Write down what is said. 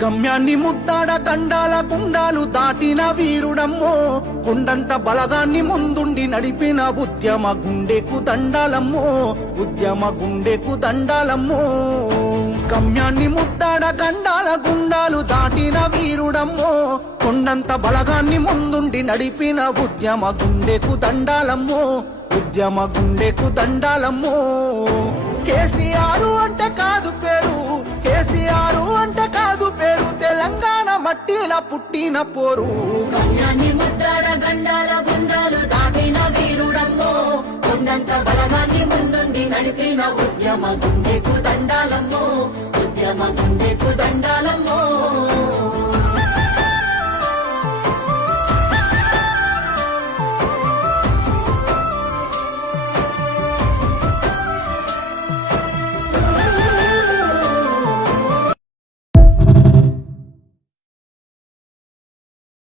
గమ్యాన్ని ముద్దాడ కండాల గుండాలు దాటిన వీరుడమ్మో, కొండంత బలగాన్ని ముందుండి నడిపిన ఉద్యమ గుండెకు దండాలమ్మో, ఉద్యమ గుండెకు దండాలమ్మో. గమ్యాన్ని ముద్దాడ కండాల గుండాలు దాటిన వీరుడమ్మో, కొండంత బలగాన్ని ముందుండి నడిపిన ఉద్యమ గుండెకు దండాలమ్మో, ఉద్యమ గుండెకు దండాలమ్మో. కేసీఆర్ అంటే కాదు పేరు, కేసీఆర్ అంటే కాదు పేరు, తెలంగాణ మట్టిల పుట్టిన పోరు. గమ్యాన్ని ముద్దాడ గండాల గుండాలు దాటిన వీరుడమ్మో, కొండంత బలగాన్ని ముందుండి నడిపిన ఉద్యమ గుండెకు దండాలమ్మో, ఉద్యమ గుండెకు దండాలమ్మో.